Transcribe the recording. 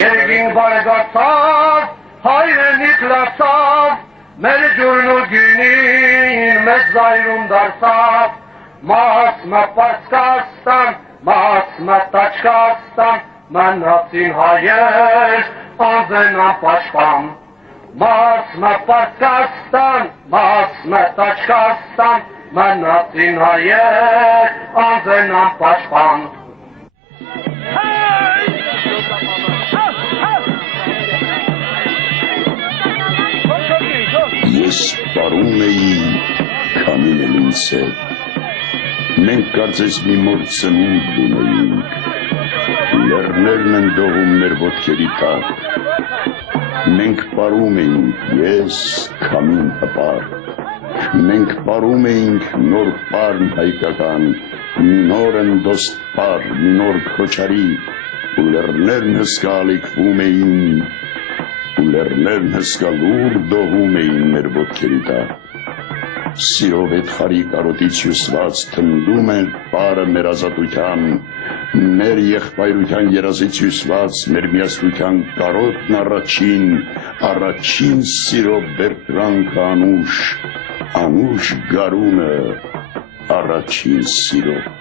Երգին բարգացավ, հայրենիք լացավ, մեր ջուրն ու գինին մեզ զայրում դարձավ, մահացմը պարսկաստան, մահացմը տաչկաստան, մնացին հայեր, անձենան պաշտպան, մահացմը պարսկաստան, մահացմը տաչկաստան, մնացին հայեր, անձենան պաշտպան։ Ես պարում էի քամին էլինց հետ, մենք կարծես մի մոր ծնունդ ունեինք, լեռներն են դողում մեր ոտքերի տակ, մենք պարում էինք, ես քամին հպար, մենք պարում էինք նոր պարն հայկական, մի նոր ընդոստ պար, մի նոր քոչարի, ու լեռներն հսկա ալիքվում էին, ու լեռներն հսկա լուր դողում էին մեր ոտքերի տակ, սիրով էդ խարի կարոտից հյուսված թնդում էր պարը մեր ազատության, մեր եղբայրության երազից հյուսված մեր միասնության կարոտն առաջին սիրով բերկրանքը անուշ գարունը առաջին սիրով